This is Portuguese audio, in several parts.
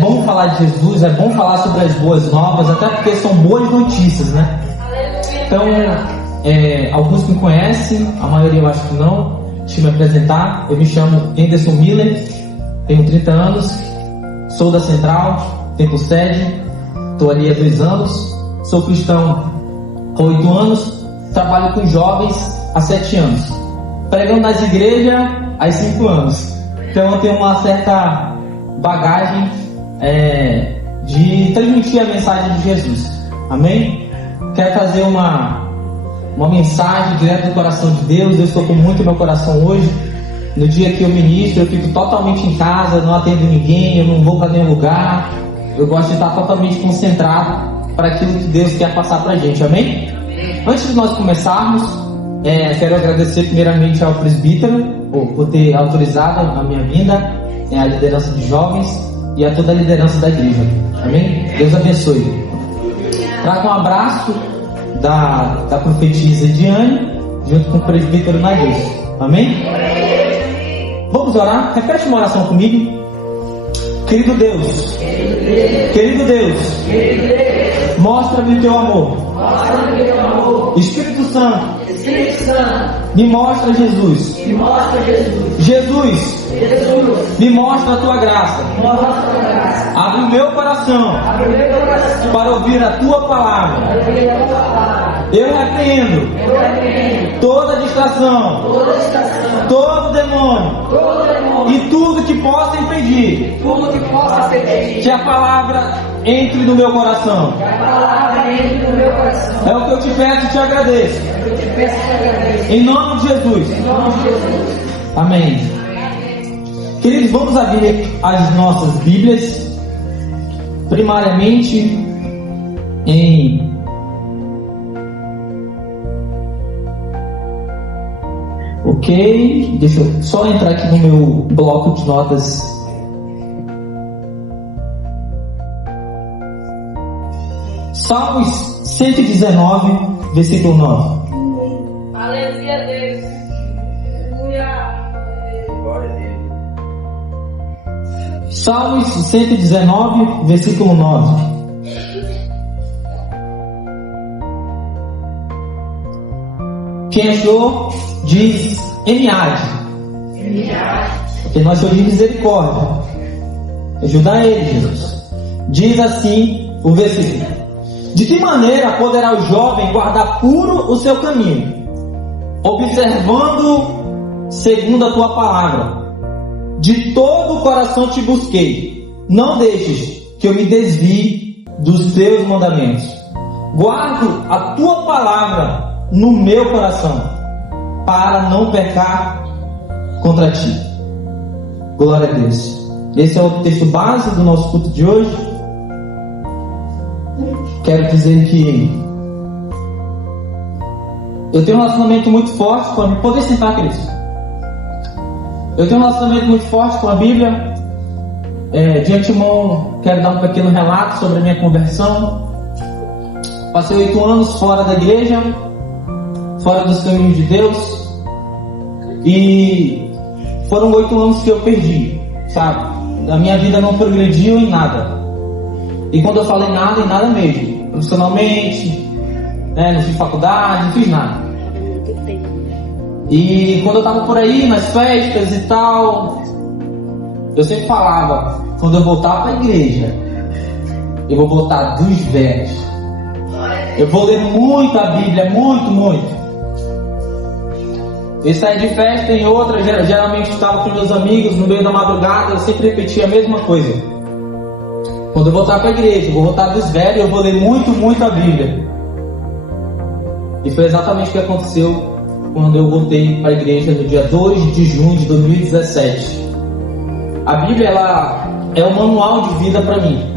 bom falar de Jesus, é bom falar sobre as boas novas, até porque são boas notícias, né? Então, alguns me conhecem, a maioria eu acho que não. Deixa eu me apresentar. Eu me chamo Anderson Miller, tenho 30 anos, sou da Central, Templo Sede, estou ali há 2 anos, sou cristão há 8 anos, trabalho com jovens há 7 anos, pregando nas igrejas há 5 anos. Então eu tenho uma certa bagagem de transmitir a mensagem de Jesus. Amém? Quero fazer uma mensagem direto do coração de Deus. Eu estou com muito no meu coração hoje. No dia que eu ministro, eu fico totalmente em casa, não atendo ninguém, eu não vou para nenhum lugar. Eu gosto de estar totalmente concentrado para aquilo que Deus quer passar para a gente. Amém? Antes de nós começarmos, quero agradecer primeiramente ao presbítero por ter autorizado a minha vinda, a liderança de jovens e a toda a liderança da igreja. Amém? Deus abençoe. Trago um abraço da profetisa Ediane, junto com o presbítero Nagis. Amém? Vamos orar? Repete uma oração comigo. Querido Deus, mostra-me o teu amor. Espírito Santo, me mostra Jesus. Jesus, me mostra a tua graça. Abre o meu coração para ouvir a tua palavra. Eu repreendo toda distração, todo demônio e tudo que possa impedir que a palavra entre no meu coração. É o que eu te peço e te agradeço. Em nome de Jesus. Amém. Queridos, vamos abrir as nossas Bíblias, primariamente em deixa eu só entrar aqui no meu bloco de notas. Salmos 119, versículo 9. Aleluia a Deus. Glória a Deus. Salmos 119, versículo 9. Quem achou, diz Eniade. Porque nós somos de misericórdia. Ajuda ele, Jesus. Diz assim o versículo: de que maneira poderá o jovem guardar puro o seu caminho, observando segundo a tua palavra? De todo o coração te busquei, não deixes que eu me desvie dos teus mandamentos. Guardo a tua palavra no meu coração, para não pecar contra ti. Glória a Deus. Esse é o texto base do nosso culto de hoje. Quero dizer que eu tenho um relacionamento muito forte com a Bíblia. Poder sentar, queridos. Eu tenho um relacionamento muito forte com a Bíblia. De antemão, quero dar um pequeno relato sobre a minha conversão. Passei 8 anos fora da igreja, fora dos caminhos de Deus, e foram 8 anos que eu perdi, sabe? A minha vida não progrediu em nada. E quando eu falei nada, em nada mesmo. Profissionalmente, não fiz faculdade, não fiz nada. E quando eu estava por aí, nas festas e tal, eu sempre falava: quando eu voltar para a igreja, eu vou voltar dos velhos. Eu vou ler muito a Bíblia, muito. Eu saí de festa em outra, geralmente estava com meus amigos no meio da madrugada, eu sempre repetia a mesma coisa: quando eu voltar para a igreja, eu vou voltar dos velhos, eu vou ler muito a Bíblia. E foi exatamente o que aconteceu quando eu voltei para a igreja no dia 2 de junho de 2017. A Bíblia, ela é um manual de vida para mim.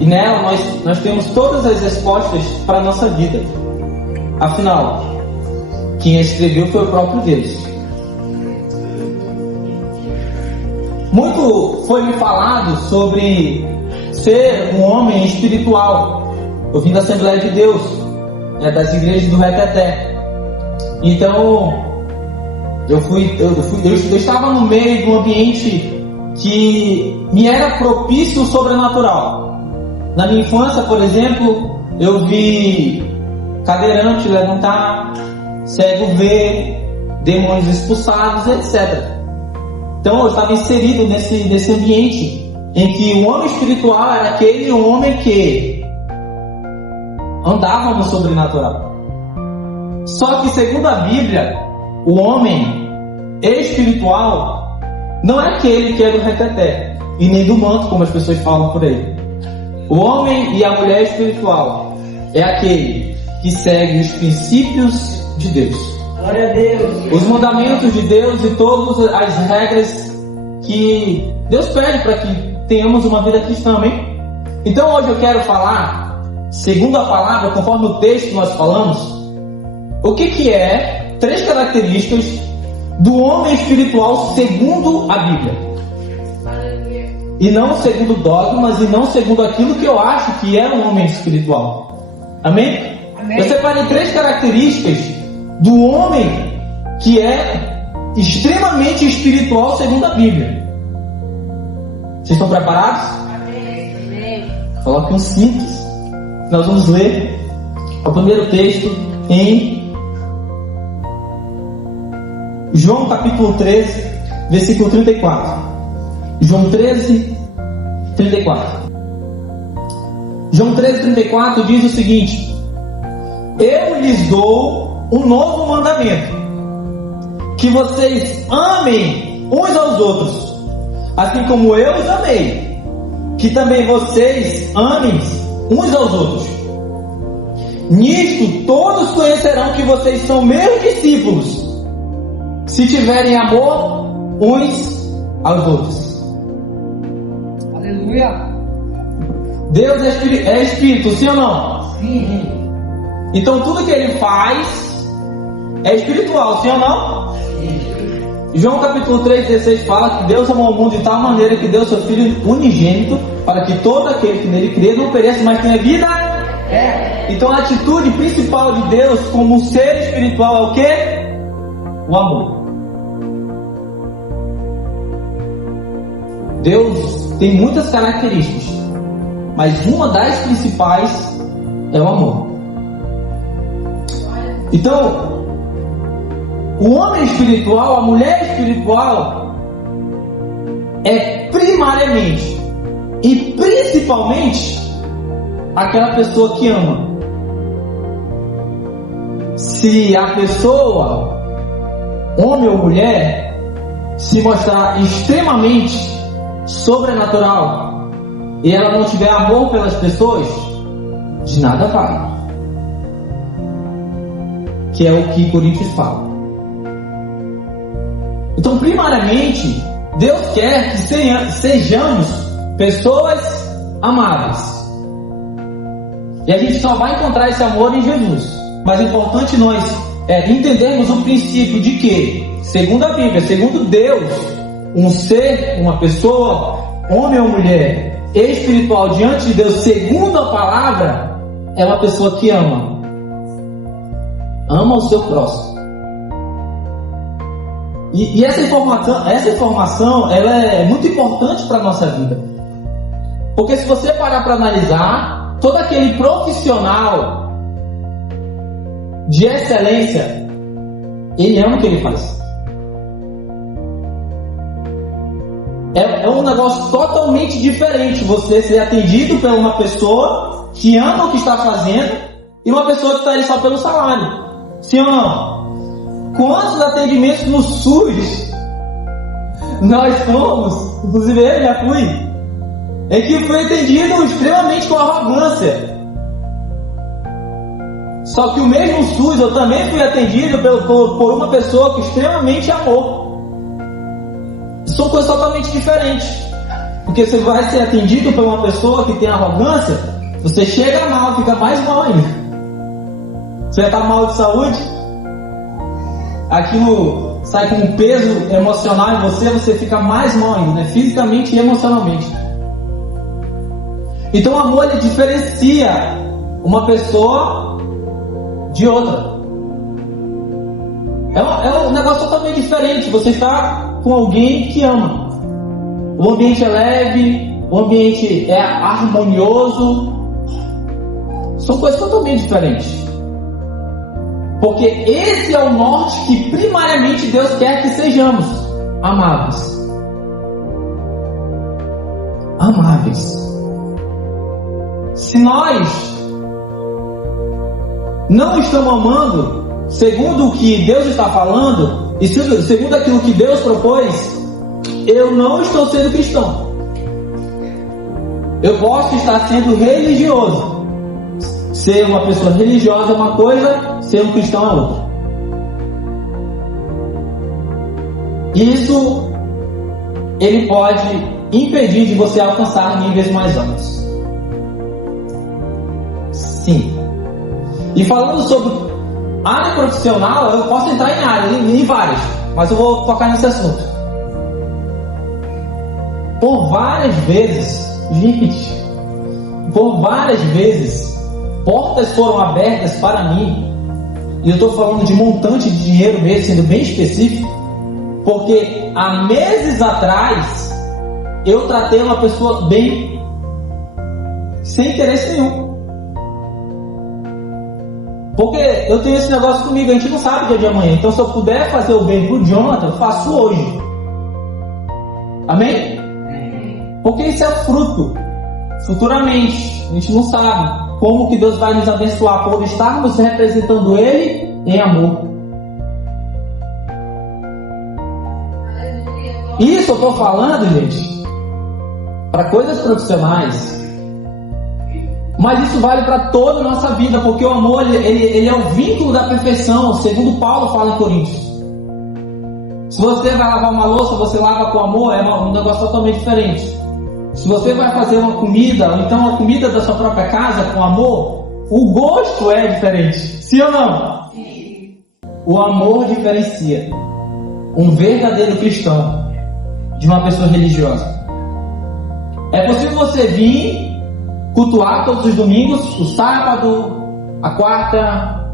E nela nós temos todas as respostas para a nossa vida. Afinal, quem a escreveu foi o próprio Deus. Muito foi me falado sobre ser um homem espiritual. Eu vim da Assembleia de Deus, das igrejas do Reteté. Então, eu estava no meio de um ambiente que me era propício o sobrenatural. Na minha infância, por exemplo, eu vi cadeirante levantar, cego ver, demônios expulsados, etc. Então eu estava inserido nesse ambiente em que o homem espiritual era aquele homem que andava no sobrenatural. Só que, segundo a Bíblia, o homem espiritual não é aquele que é do reteté e nem do manto, como as pessoas falam por aí. O homem e a mulher espiritual é aquele que segue os princípios de Deus. Glória a Deus. Os mandamentos de Deus e todas as regras que Deus pede para que tenhamos uma vida cristã, amém? Então hoje eu quero falar, segundo a palavra, conforme o texto que nós falamos, o que é 3 características do homem espiritual segundo a Bíblia. E não segundo dogmas, e não segundo aquilo que eu acho que é um homem espiritual. Amém? Amém. Eu separei 3 características do homem que é extremamente espiritual segundo a Bíblia. Vocês estão preparados? Amém. Coloque um simples. Nós vamos ler o primeiro texto em João capítulo 13, versículo 34. João 13, 34. João 13, 34 diz o seguinte: eu lhes dou um novo mandamento, que vocês amem uns aos outros, assim como eu os amei, que também vocês amem uns aos outros. Nisto todos conhecerão que vocês são meus discípulos, se tiverem amor uns aos outros. Aleluia. Deus é espírito, sim ou não? Sim. Então tudo que ele faz é espiritual, sim ou não? João capítulo 3,16 fala que Deus amou o mundo de tal maneira que deu seu Filho unigênito, para que todo aquele que nele crê não pereça, mas tenha vida. Então a atitude principal de Deus como ser espiritual é o quê? O amor. Deus tem muitas características, mas uma das principais é o amor. Então, o homem espiritual, a mulher espiritual, é primariamente e principalmente aquela pessoa que ama. Se a pessoa, homem ou mulher, se mostrar extremamente sobrenatural e ela não tiver amor pelas pessoas, de nada vale. Que é o que Coríntios fala. Então, primariamente, Deus quer que sejamos pessoas amáveis. E a gente só vai encontrar esse amor em Jesus. Mas é importante nós entendermos o princípio de que, segundo a Bíblia, segundo Deus, um ser, uma pessoa, homem ou mulher, espiritual diante de Deus, segundo a palavra, é uma pessoa que ama. Ama o seu próximo. E essa informação ela é muito importante para a nossa vida. Porque se você parar para analisar, todo aquele profissional de excelência, ele ama o que ele faz. É um negócio totalmente diferente você ser atendido por uma pessoa que ama o que está fazendo e uma pessoa que está ali só pelo salário. Sim ou não? Quantos atendimentos no SUS nós fomos, inclusive eu já fui, em que fui atendido extremamente com arrogância. Só que o mesmo SUS eu também fui atendido por uma pessoa que extremamente amou. São coisas totalmente diferentes. Porque você vai ser atendido por uma pessoa que tem arrogância, você chega mal, fica mais mal ainda. Você já está mal de saúde, aquilo sai com um peso emocional em você fica mais mal ainda, né? Fisicamente e emocionalmente. Então o amor, ele diferencia uma pessoa de outra. É um negócio totalmente diferente. Você está com alguém que ama. o ambiente é leve, o ambiente é harmonioso. São coisas totalmente diferentes. Porque esse é o norte que primariamente Deus quer que sejamos: amáveis. Amáveis. Se nós não estamos amando segundo o que Deus está falando e segundo aquilo que Deus propôs, eu não estou sendo cristão. Eu posso estar sendo religioso. Ser uma pessoa religiosa é uma coisa, ser um cristão é outra. Isso ele pode impedir de você alcançar níveis mais altos. Sim. E falando sobre área profissional, eu posso entrar em áreas, em várias, mas eu vou focar nesse assunto. Por várias vezes, portas foram abertas para mim, e eu estou falando de montante de dinheiro mesmo, sendo bem específico, porque há meses atrás eu tratei uma pessoa bem, sem interesse nenhum. Porque eu tenho esse negócio comigo, a gente não sabe o dia de amanhã. Então se eu puder fazer o bem pro Jonathan, eu faço hoje. Amém? Porque isso é fruto. Futuramente, a gente não sabe como que Deus vai nos abençoar por estarmos representando Ele em amor. Isso eu estou falando, gente, para coisas profissionais. Mas isso vale para toda a nossa vida, porque o amor ele é o vínculo da perfeição, segundo Paulo fala em Coríntios. Se você vai lavar uma louça, você lava com amor, é um negócio totalmente diferente. Se você vai fazer uma comida, ou então a comida da sua própria casa com amor, o gosto é diferente. Sim ou não? Sim. O amor diferencia um verdadeiro cristão de uma pessoa religiosa. É possível você vir cultuar todos os domingos, o sábado, a quarta,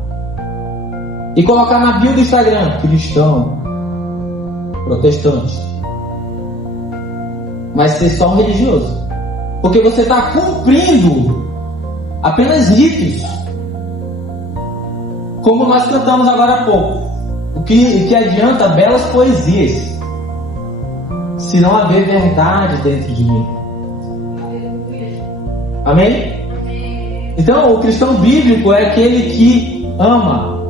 e colocar na bio do Instagram: cristão, protestante, mas ser só um religioso, porque você está cumprindo apenas ritos, como nós cantamos agora há pouco. O que adianta belas poesias se não haver verdade dentro de mim? Amém? Então, o cristão bíblico é aquele que ama.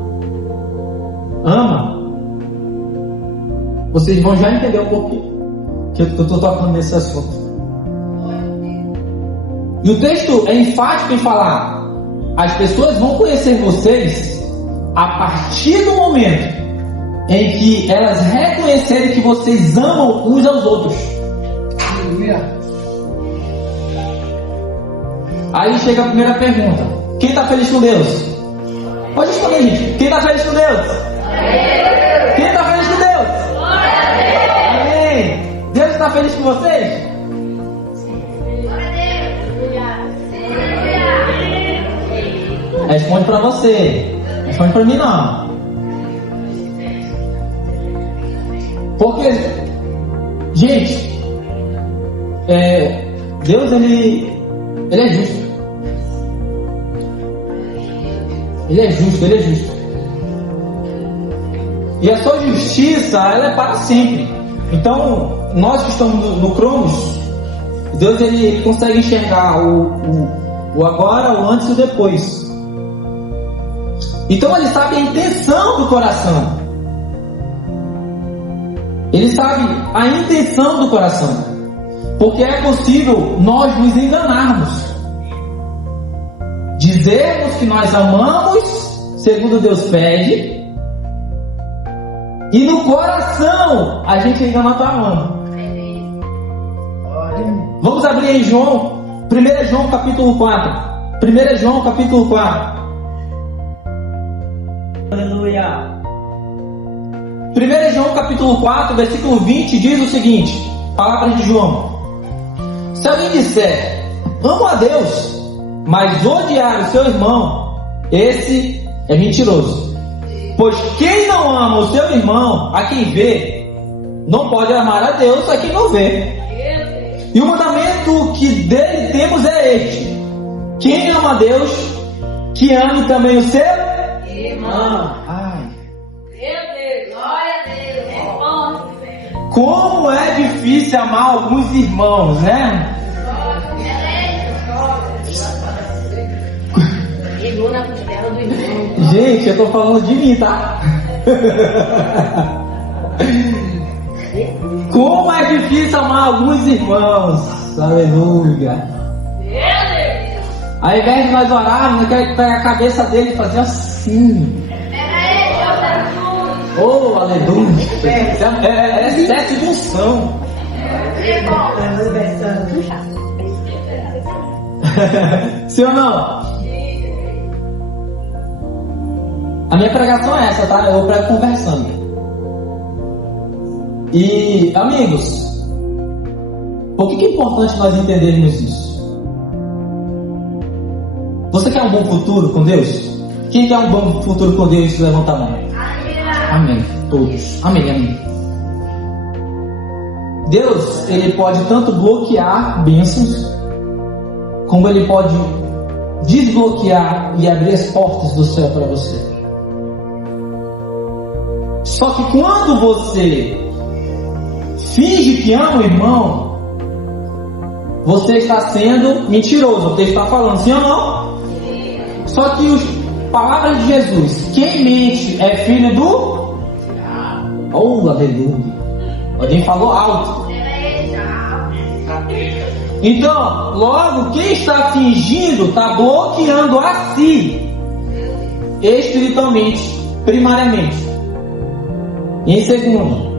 Vocês vão já entender um pouquinho que eu estou tocando nesse assunto. E o texto é enfático em falar: as pessoas vão conhecer vocês a partir do momento em que elas reconhecerem que vocês amam uns aos outros. Aí chega a primeira pergunta: quem está feliz com Deus? Pode responder, gente. Quem está feliz com Deus? Quem está feliz com Deus? Amém. Deus está feliz com vocês? Responde para você. Responde para mim não. Porque, gente, Deus ele é justo. Ele é justo. E a sua justiça, ela é para sempre. Então, nós que estamos no Cronos, Deus ele consegue enxergar o agora, o antes e o depois. Então ele sabe a intenção do coração. Ele sabe a intenção do coração. Porque é possível nós nos enganarmos. Dizermos que nós amamos, segundo Deus pede, e no coração a gente ainda não está amando. Vamos abrir em João, 1 João capítulo 4. 1 João capítulo 4. Aleluia. 1 João capítulo 4, versículo 20 diz o seguinte: palavra de João: se alguém disser amo a Deus, mas odiar o seu irmão, esse é mentiroso. Pois quem não ama o seu irmão, a quem vê, não pode amar a Deus a quem não vê. E o mandamento que dele temos é este: quem ama a Deus, que ame também o seu irmão. Ai. Meu Deus, glória a Deus. Como é difícil amar alguns irmãos, né? Pegou na costela do irmão. Gente, eu tô falando de mim, tá? Como é difícil amar alguns irmãos. Aleluia. Ao invés de nós orarmos, eu quero pegar a cabeça dele e fazer assim. Oh, aleluia. É excesso de unção. Sim ou não? A minha pregação é essa, tá? Eu prego conversando. E, amigos, por que é importante nós entendermos isso? Você quer um bom futuro com Deus? Quem quer um bom futuro com Deus, levanta a mão. Amém. Todos. Amém, amém. Deus, Ele pode tanto bloquear bênçãos, como Ele pode desbloquear e abrir as portas do céu para você. Só que quando você finge que ama o irmão, você está sendo mentiroso. Você está falando sim ou não? Sim. Só que as palavras de Jesus: quem mente é filho do... Oh, aleluia. Alguém falou alto. Então, logo, quem está fingindo está bloqueando a si, espiritualmente, primariamente. E em segundo,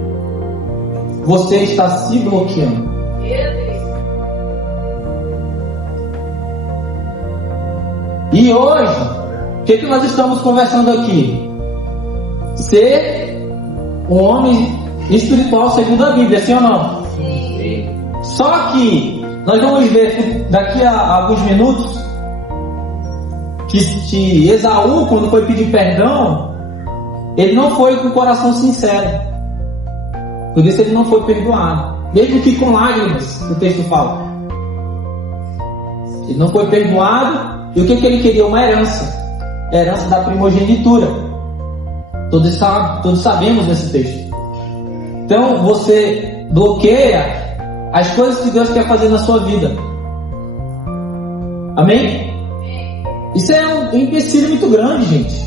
você está se bloqueando. E hoje, o que nós estamos conversando aqui? Ser um homem espiritual segundo a Bíblia, sim ou não? Sim. Só que nós vamos ver daqui a alguns minutos que Esaú, quando foi pedir perdão, ele não foi com o coração sincero. Por isso ele não foi perdoado. Mesmo que com lágrimas, o texto fala. Ele não foi perdoado. E o que ele queria? Uma herança. A herança da primogenitura. Todos sabemos desse texto. Então você bloqueia as coisas que Deus quer fazer na sua vida. Amém? Isso é um empecilho muito grande, gente.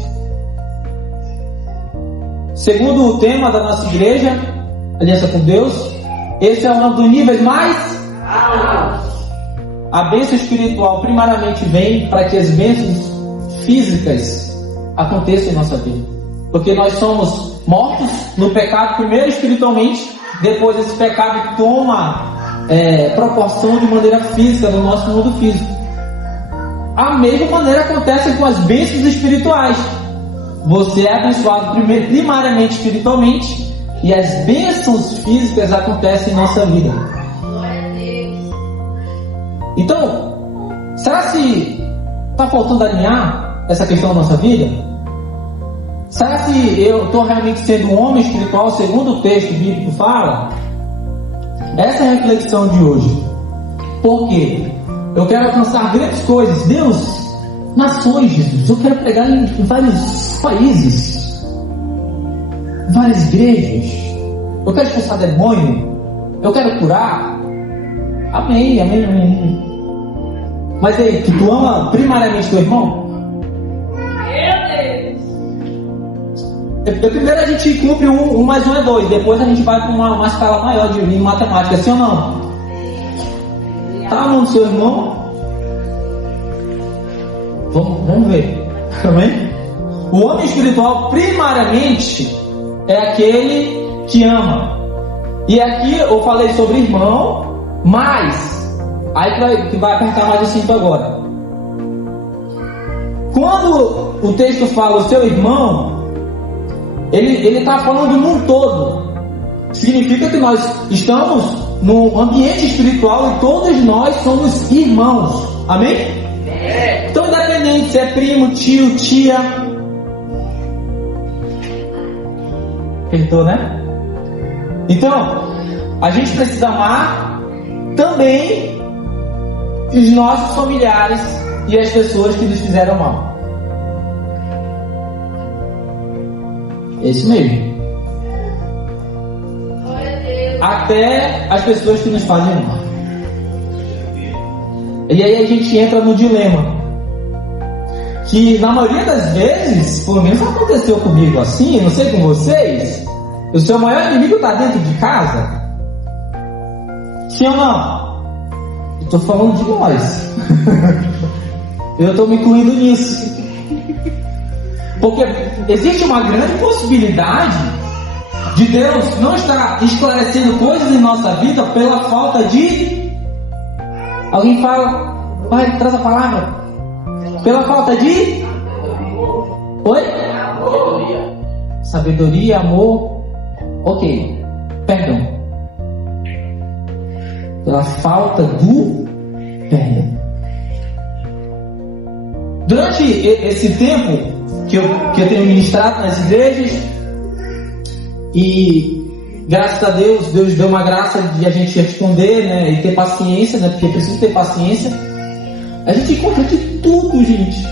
Segundo o tema da nossa igreja, Aliança com Deus, esse é um dos níveis mais altos. A bênção espiritual primariamente vem para que as bênçãos físicas aconteçam em nossa vida. Porque nós somos mortos no pecado, primeiro espiritualmente, depois esse pecado toma proporção de maneira física no nosso mundo físico. A mesma maneira acontece com as bênçãos espirituais. Você é abençoado primariamente espiritualmente, e as bênçãos físicas acontecem em nossa vida. Então, será que está faltando alinhar essa questão da nossa vida? Será que eu estou realmente sendo um homem espiritual, segundo o texto bíblico fala? Essa é a reflexão de hoje. Por quê? Eu quero alcançar grandes coisas. Deus, nações, Jesus. Eu quero pregar em vários países, várias igrejas. Eu quero expulsar demônio. Eu quero curar. Amém, amém, amém. Mas aí, tu ama primariamente teu irmão? Primeiro a gente cumpre 1 mais 1 é 2. Depois a gente vai para uma escala maior de matemática, sim ou não? Tá amando seu irmão? Vamos ver. Amém? O homem espiritual primariamente é aquele que ama. E aqui eu falei sobre irmão, mas aí que vai apertar mais o cinto agora. Quando o texto fala o seu irmão, ele está falando num todo. Significa que nós estamos no ambiente espiritual e todos nós somos irmãos. Amém? Então, independente se é primo, tio, tia. Apertou, né? Então, a gente precisa amar também os nossos familiares e as pessoas que nos fizeram mal. É isso mesmo. Até as pessoas que nos fazem mal. E aí a gente entra no dilema, que na maioria das vezes, pelo menos aconteceu comigo assim, não sei com vocês, o seu maior inimigo está dentro de casa? Sim ou não? Eu estou falando de nós. Eu estou me incluindo nisso. Porque existe uma grande possibilidade de Deus não estar esclarecendo coisas em nossa vida pela falta de... Alguém fala, vai, traz a palavra. Pela falta de... Oi? Sabedoria, amor. Ok, perdão. Pela falta do perdão. Durante esse tempo que eu tenho ministrado nas igrejas, e graças a Deus, Deus deu uma graça de a gente responder, né, e ter paciência, né, porque precisa ter paciência. A gente encontra de tudo, gente.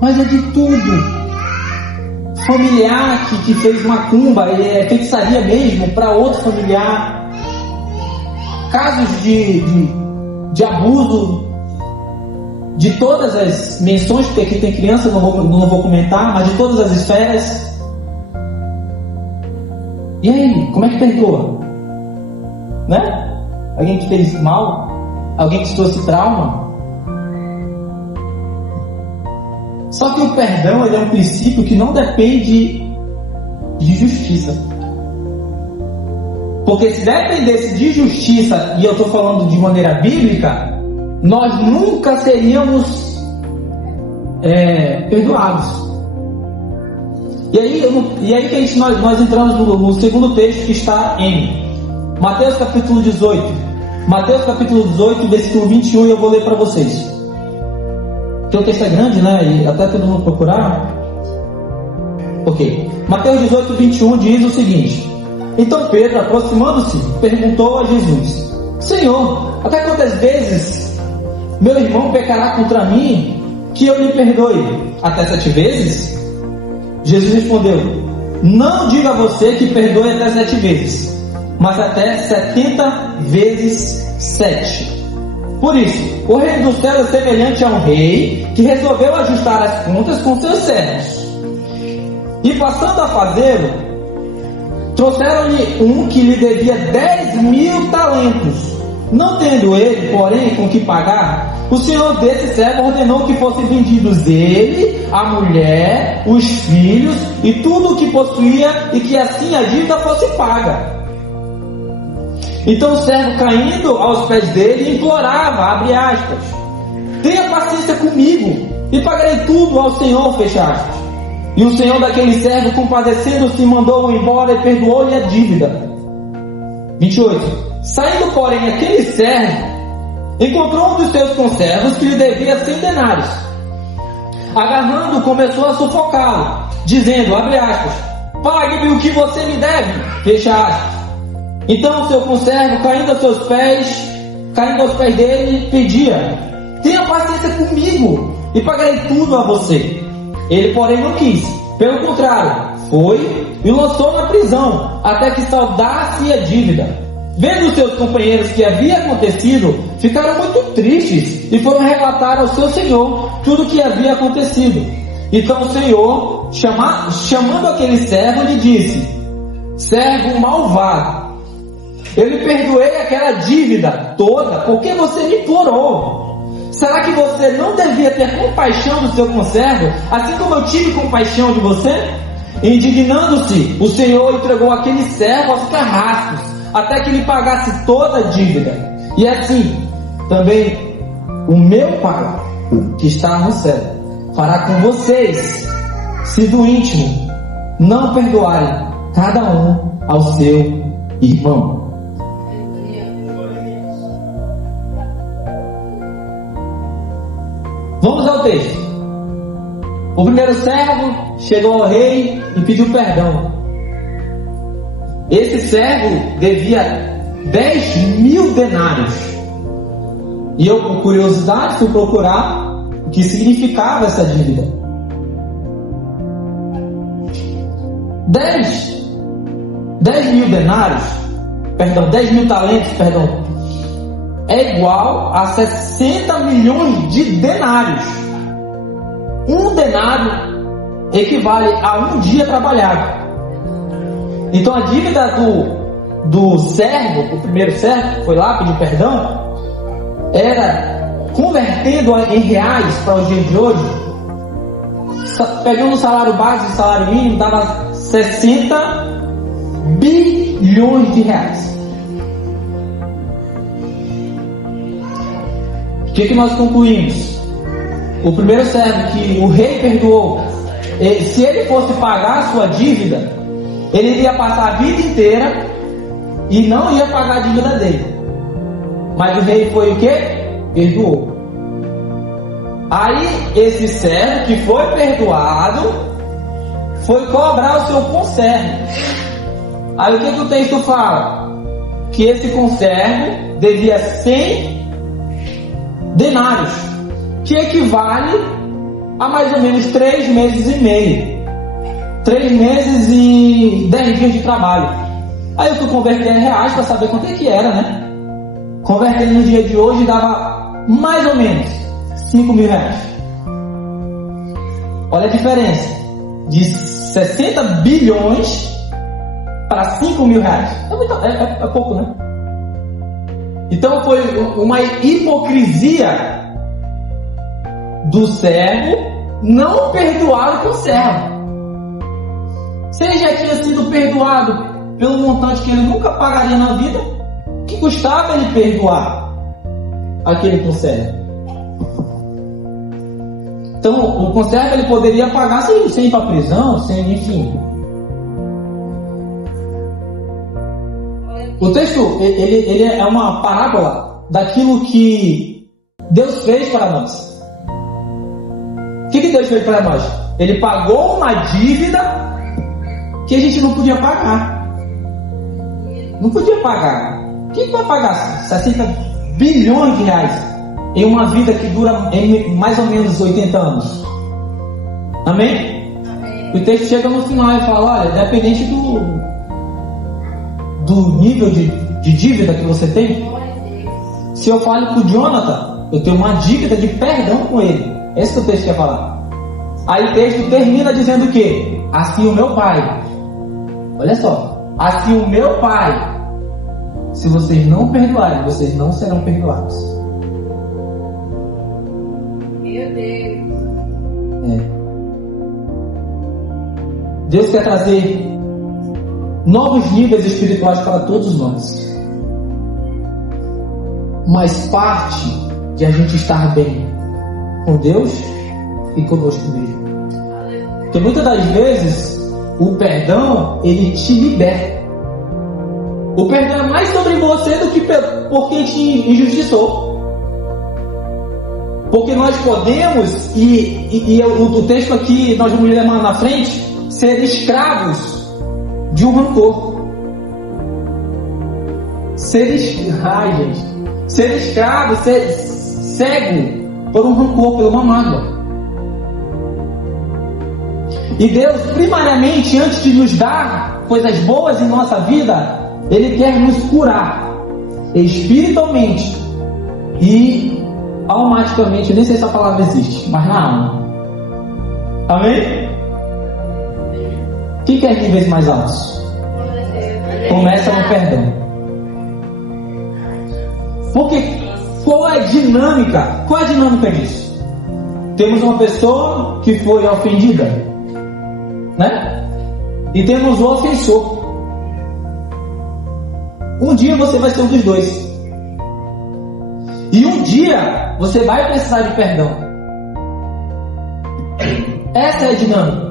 Mas é de tudo. Familiar que fez macumba, feitiçaria mesmo para outro familiar. Casos de abuso de todas as menções, porque aqui tem criança, não vou comentar, mas de todas as esferas. E aí, como é que perdoa? Né? Alguém que fez mal? Alguém que trouxe trauma? Só que o perdão, ele é um princípio que não depende de justiça. Porque se dependesse de justiça, e eu estou falando de maneira bíblica, nós nunca seríamos perdoados. E aí que nós entramos no segundo texto, que está em Mateus capítulo 18. Mateus capítulo 18, versículo 21, e eu vou ler para vocês. Porque o texto é grande, né? E até todo mundo procurar. Ok. Mateus 18, 21 diz o seguinte: Então Pedro, aproximando-se, perguntou a Jesus: Senhor, até quantas vezes meu irmão pecará contra mim que eu lhe perdoe? Até 7 vezes? Jesus respondeu: Não diga a você que perdoe até 7 vezes, mas até 70 vezes 7. Por isso, o reino dos céus é semelhante a um rei que resolveu ajustar as contas com seus servos. E passando a fazê-lo, trouxeram-lhe um que lhe devia 10.000 talentos. Não tendo ele, porém, com que pagar, o senhor desse servo ordenou que fossem vendidos ele, a mulher, os filhos e tudo o que possuía, e que assim a dívida fosse paga. Então o servo, caindo aos pés dele, implorava, abre aspas: Tenha paciência comigo e pagarei tudo ao senhor, fecha aspas. E o senhor daquele servo, compadecendo-se, mandou-o embora e perdoou-lhe a dívida. 28. Saindo, porém, aquele servo, encontrou um dos seus conservos que lhe devia 100 denários. Agarrando-o, começou a sufocá-lo, dizendo, abre aspas: Pague-me o que você me deve, fecha aspas. Então o seu conservo, caindo aos pés dele, pedia: Tenha paciência comigo e pagarei tudo a você. Ele, porém, não quis. Pelo contrário, foi e lançou na prisão, até que saldasse a dívida. Vendo seus companheiros que havia acontecido, ficaram muito tristes e foram relatar ao seu senhor tudo o que havia acontecido. Então o senhor, chamando aquele servo, lhe disse: Servo malvado, eu lhe perdoei aquela dívida toda porque você me implorou. Será que você não devia ter compaixão do seu conservo, assim como eu tive compaixão de você? Indignando-se, o senhor entregou aquele servo aos carrascos, até que lhe pagasse toda a dívida. E assim, também o meu Pai, que está no céu, fará com vocês, se do íntimo não perdoarem cada um ao seu irmão. Vamos ao texto. O primeiro servo chegou ao rei e pediu perdão. Esse servo devia 10.000 denários. E eu, por curiosidade, fui procurar o que significava essa dívida. 10.000 denários, 10.000 talentos, é igual a 60 milhões de denários. Um denário equivale a um dia trabalhado. Então a dívida do servo, o primeiro servo que foi lá pedir perdão, era, convertendo em reais para os dias de hoje, pegando o salário base e o salário mínimo, dava 60 bilhões de reais. O que nós concluímos? O primeiro servo que o rei perdoou, se ele fosse pagar a sua dívida, ele iria passar a vida inteira e não ia pagar a dívida dele. Mas o rei foi o quê? Perdoou. Aí esse servo que foi perdoado foi cobrar o seu conservo. Aí o que o texto fala? Que esse conservo devia 100 denários, que equivale a mais ou menos 3 meses e meio. 3 meses e 10 dias de trabalho. Aí eu fui converter em reais para saber quanto é que era, né? Convertendo no dia de hoje dava mais ou menos 5 mil reais. Olha a diferença de 60 bilhões para 5 mil reais. É pouco, né? Então foi uma hipocrisia do servo não perdoar o conservo. Se ele já tinha sido perdoado pelo montante que ele nunca pagaria na vida, o que custava ele perdoar aquele conservo? Então o conservo ele poderia pagar sem ir para a prisão, sem, enfim. O texto ele é uma parábola daquilo que Deus fez para nós. O que Deus fez para nós? Ele pagou uma dívida que a gente não podia pagar. Não podia pagar. Quem vai pagar 60 bilhões de reais em uma vida que dura em mais ou menos 80 anos? Amém? O texto chega no final e fala: olha, independente do nível de dívida que você tem, se eu falo com o Jonathan, eu tenho uma dívida de perdão com ele. Esse que o texto quer falar. Aí o texto termina dizendo o quê? Assim o meu pai. Olha só. Assim o meu pai. Se vocês não perdoarem, vocês não serão perdoados. Meu Deus. Deus quer trazer novos níveis espirituais para todos nós. Mas parte de a gente estar bem com Deus e conosco mesmo. Porque muitas das vezes o perdão ele te liberta. O perdão é mais sobre você do que por quem te injustiçou. Porque nós podemos, e o texto aqui nós vamos ler na frente, ser escravos de um rancor. Ser escravo, ser cego por um rancor, por uma mágoa. E Deus, primariamente, antes de nos dar coisas boas em nossa vida, Ele quer nos curar espiritualmente e almaticamente. Nem sei se a palavra existe, mas na alma. Amém? Quem quer níveis mais altos? Começa no perdão. Porque qual é a dinâmica? Qual é a dinâmica disso? Temos uma pessoa que foi ofendida, né? E temos o ofensor. Um dia você vai ser um dos dois. E um dia você vai precisar de perdão. Essa é a dinâmica.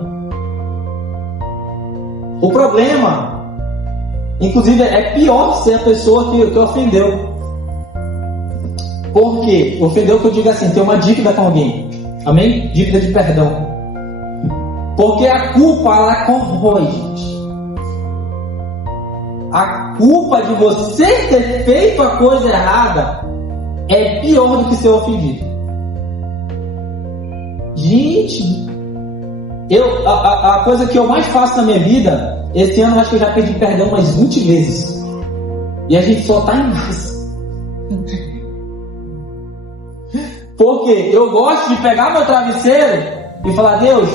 O problema, inclusive, é pior ser a pessoa que ofendeu. Por quê? Ofendeu que eu digo assim, tem uma dívida com alguém. Amém? Dívida de perdão. Porque a culpa, ela corrói, gente. a culpa de você ter feito a coisa errada é pior do que ser ofendido. Gente, a coisa que eu mais faço na minha vida, esse ano eu acho que eu já pedi perdão umas 20 vezes. E a gente só tá em graça. Porque eu gosto de pegar meu travesseiro e falar: Deus,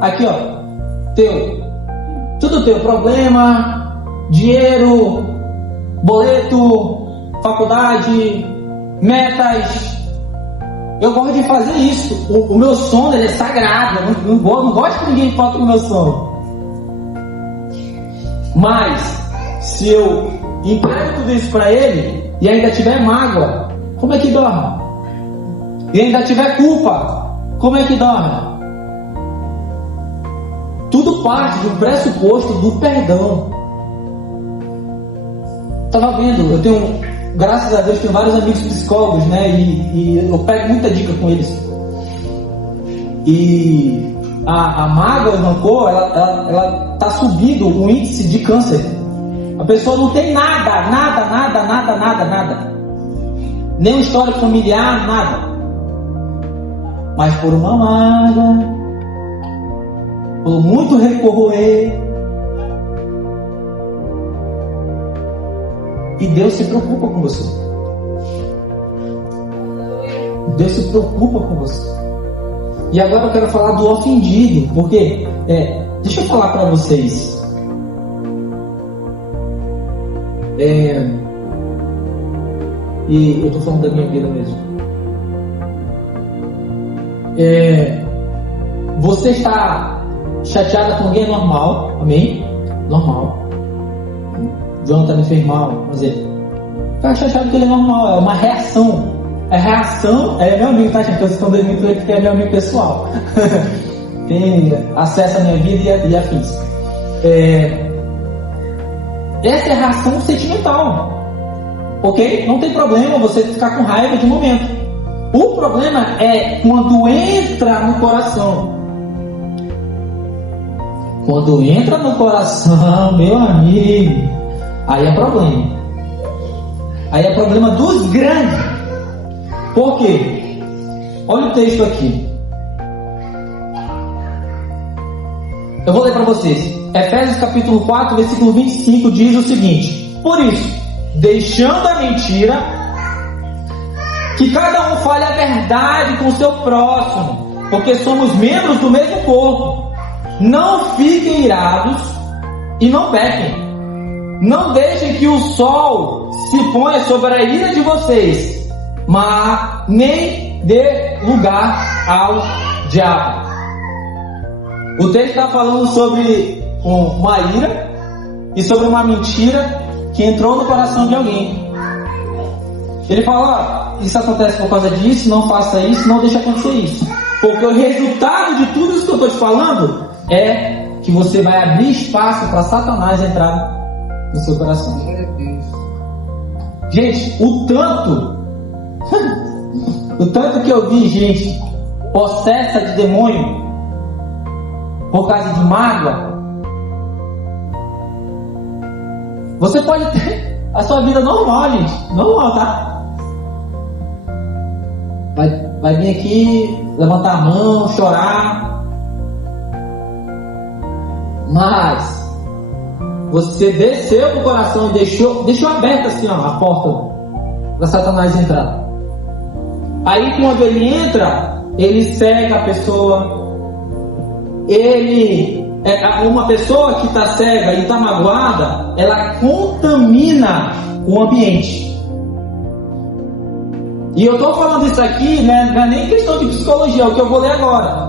aqui ó, tudo teu, problema, dinheiro, boleto, faculdade, metas. Eu gosto de fazer isso. O meu sono ele é sagrado. Eu não gosto que ninguém toque no meu sono. Mas se eu entrego tudo isso para ele e ainda tiver mágoa, como é que dorme? E ainda tiver culpa, como é que dorme? Tudo parte de um pressuposto do perdão. Estava vendo, eu tenho, graças a Deus, tenho vários amigos psicólogos, né? E eu pego muita dica com eles. E a mágoa, o rancor, ela tá subindo o índice de câncer. A pessoa não tem nada. Nem um histórico familiar, nada. Mas por uma mágoa, por muito recorrer, e Deus se preocupa com você. Deus se preocupa com você. E agora eu quero falar do ofendido, porque deixa eu falar para vocês. E eu estou falando da minha vida mesmo. Você está chateada com alguém é normal, amém? Normal. Jonathan me fez mal, mas ficar chateado com ele é normal, é uma reação. A reação é meu amigo, tá, gente? Vocês estão dormindo ele porque é meu amigo pessoal. Tem acesso à minha vida e afins. Essa é a reação sentimental. Ok? Não tem problema você ficar com raiva de momento. O problema é quando entra no coração. Quando entra no coração, meu amigo, aí é problema. Aí é problema dos grandes. Por quê? Olha o texto aqui. Eu vou ler para vocês. Efésios capítulo 4, versículo 25 diz o seguinte: por isso, deixando a mentira, que cada um fale a verdade com o seu próximo, porque somos membros do mesmo corpo. Não fiquem irados e não pequem. Não deixem que o sol se ponha sobre a ira de vocês, mas nem dê lugar ao diabo. O texto está falando sobre uma ira e sobre uma mentira que entrou no coração de alguém. Ele fala: isso acontece por causa disso, não faça isso, não deixe acontecer isso. Porque o resultado de tudo isso que eu estou te falando é que você vai abrir espaço para Satanás entrar no seu coração. Gente, o tanto que eu vi gente possessa de demônio por causa de mágoa. Você pode ter a sua vida normal, gente. Normal, tá? Vai vir aqui, levantar a mão, chorar. Mas você desceu pro coração e deixou aberta assim, ó, a porta para Satanás entrar. Aí quando ele entra, ele cega a pessoa. Uma pessoa que está cega e está magoada, ela contamina o ambiente. E eu estou falando isso aqui, né, não é nem questão de psicologia, é o que eu vou ler agora.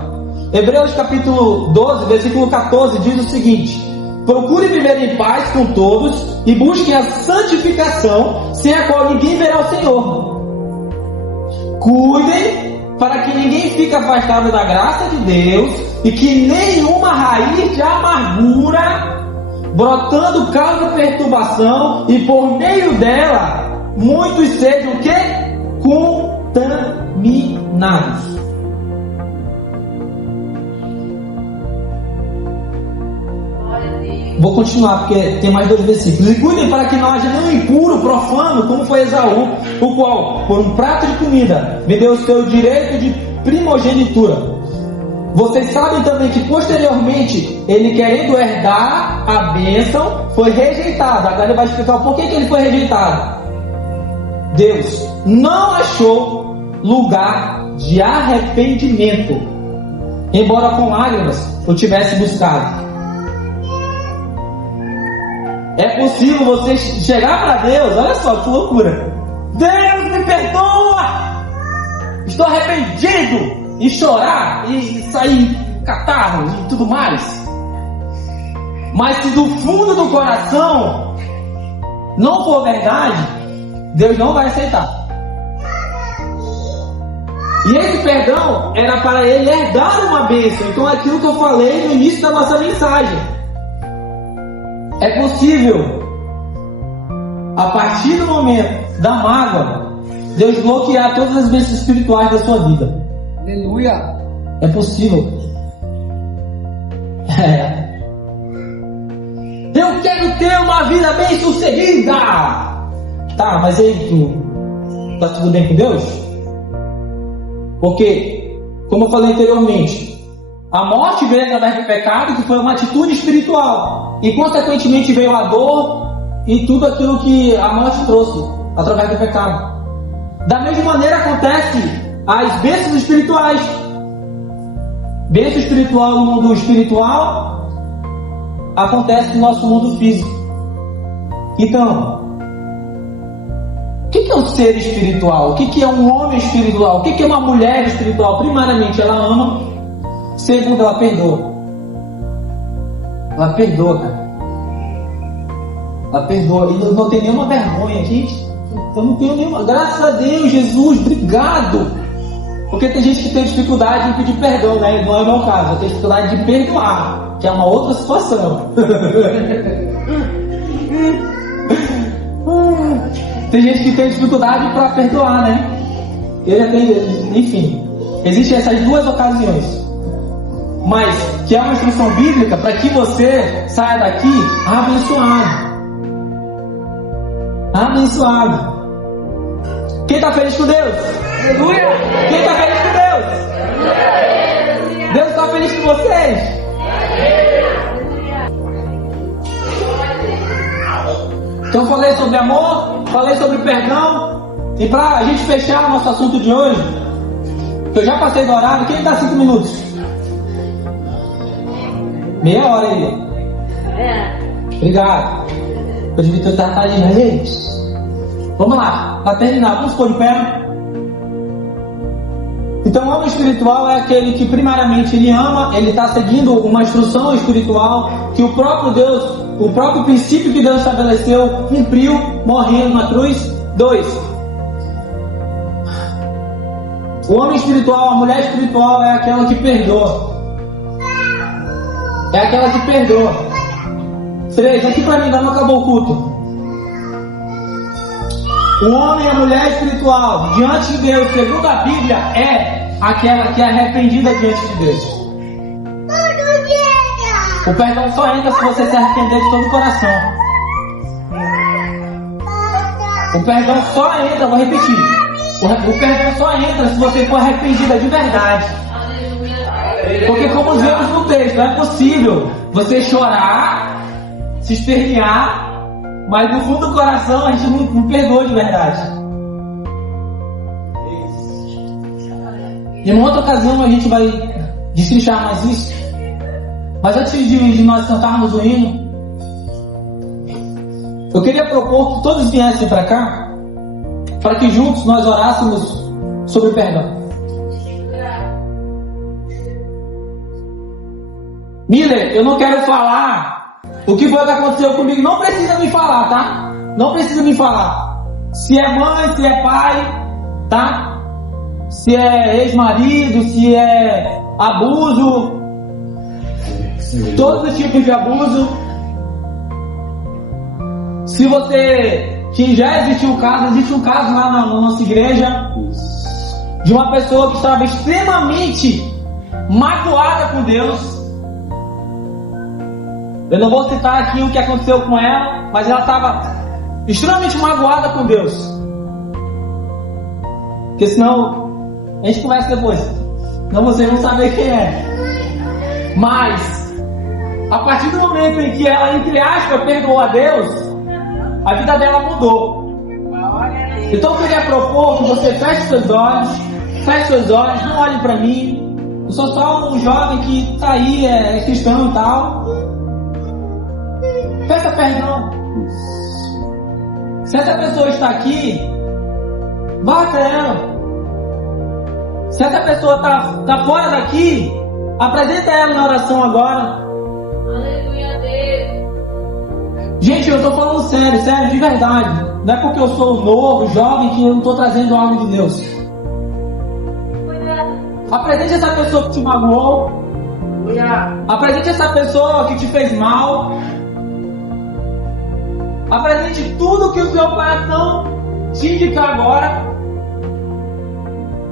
Hebreus capítulo 12, versículo 14 diz o seguinte: procure viver em paz com todos e busquem a santificação, sem a qual ninguém verá o Senhor. Cuidem para que ninguém fique afastado da graça de Deus e que nenhuma raiz de amargura brotando cause perturbação, e por meio dela muitos sejam o quê? Contaminados. Glória a Deus. Vou continuar porque tem mais 2 versículos. E cuidem para que não haja nenhum impuro, profano, como foi Esaú, o qual, por um prato de comida, me deu o seu direito de primogenitura. Vocês sabem também que posteriormente, ele querendo herdar a bênção, foi rejeitado. Agora ele vai explicar o porquê que ele foi rejeitado. Deus não achou lugar de arrependimento, embora com lágrimas o tivesse buscado. É possível você chegar para Deus, olha só que loucura. Deus me perdoa, estou arrependido, e chorar e sair catarro e tudo mais. Mas se do fundo do coração não for verdade, Deus não vai aceitar. E esse perdão era para ele herdar uma bênção. Então é aquilo que eu falei no início da nossa mensagem. É possível, a partir do momento da mágoa, Deus bloquear todas as bênçãos espirituais da sua vida. Aleluia. É possível. Eu quero ter uma vida bem sucedida. Tá, mas aí tá tudo bem com Deus? Porque, como eu falei anteriormente, a morte veio através do pecado, que foi uma atitude espiritual, e consequentemente veio a dor e tudo aquilo que a morte trouxe através do pecado. Da mesma maneira acontece as bênçãos espirituais. Bênção espiritual no mundo espiritual acontece no nosso mundo físico. Então, o que é um ser espiritual? O que é um homem espiritual? O que é uma mulher espiritual? Primariamente, ela ama. Segundo, ela perdoa. Ela perdoa, cara. Ela perdoa. E não tem nenhuma vergonha, gente. Eu não tenho nenhuma. Graças a Deus, Jesus, obrigado. Porque tem gente que tem dificuldade em pedir perdão, né? Não é o meu caso. Eu tenho dificuldade de perdoar, que é uma outra situação. Tem gente que tem dificuldade para perdoar, né? Enfim, existem essas 2 ocasiões. Mas que é uma instrução bíblica para que você saia daqui abençoado. Abençoado. Quem está feliz com Deus? Aleluia! Quem está feliz com Deus? Deus está feliz com vocês? Então eu falei sobre amor, falei sobre perdão. E para a gente fechar o nosso assunto de hoje, que eu já passei do horário, quem dá 5 minutos? Meia hora aí. Obrigado. Eu devia ter tratadinho, gente. Vamos lá, para terminar, vamos pôr de pé. Então o homem espiritual é aquele que primariamente ele ama, ele está seguindo uma instrução espiritual que o próprio Deus, o próprio princípio que Deus estabeleceu, cumpriu morrendo na cruz. 2. O homem espiritual, a mulher espiritual é aquela que perdoa. É aquela que perdoa. 3. Aqui para mim ainda não acabou o culto. O homem e a mulher espiritual diante de Deus, segundo a Bíblia, é aquela que é arrependida diante de Deus. O perdão só entra se você se arrepender de todo o coração. O perdão só entra, vou repetir. O perdão só entra se você for arrependida de verdade. Porque como vemos no texto, não é possível você chorar, se espernear, mas no fundo do coração a gente não perdoa de verdade. Em uma outra ocasião a gente vai destrinchar mais isso. Mas antes de nós cantarmos o hino, eu queria propor que todos viessem para cá, para que juntos nós orássemos sobre o perdão. Miller, eu não quero falar o que foi que aconteceu comigo. Não precisa me falar, tá? Não precisa me falar. Se é mãe, se é pai, tá? Se é ex-marido, se é abuso, todos os tipos de abuso. Se você, que já existe um caso lá na nossa igreja de uma pessoa que estava extremamente magoada com Deus. Eu não vou citar aqui o que aconteceu com ela, mas ela estava extremamente magoada com Deus. Porque senão a gente conversa depois. Senão vocês vão saber quem é. Mas a partir do momento em que ela, entre aspas, perdoou a Deus, a vida dela mudou. Então eu queria propor que você feche seus olhos, não olhe para mim. Eu sou só um jovem que está aí, é cristão e tal. Peça perdão. Se essa pessoa está aqui, vá até ela. Se essa pessoa está fora daqui, apresenta ela na oração agora. Aleluia, Deus. Gente, eu estou falando sério, de verdade. Não é porque eu sou novo, jovem, que eu não estou trazendo algo de Deus. Apresente essa pessoa que te magoou. Apresente essa pessoa que te fez mal. Apresente tudo que o seu coração te indica agora.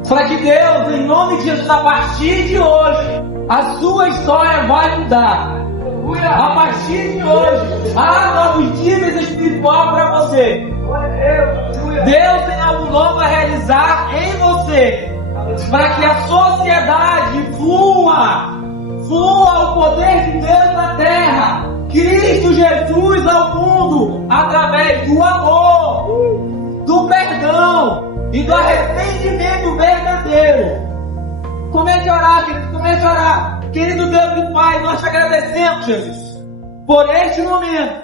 Para que Deus, em nome de Jesus, a partir de hoje, a sua história vai mudar. A partir de hoje, há novos níveis espirituais para você. Deus tem algo novo a realizar em você. Para que a sociedade flua o poder de Deus na terra. Cristo Jesus ao mundo através do amor, do perdão e do arrependimento verdadeiro. Comece a orar, querido, comece a orar. Querido Deus e Pai, nós te agradecemos, Jesus, por este momento.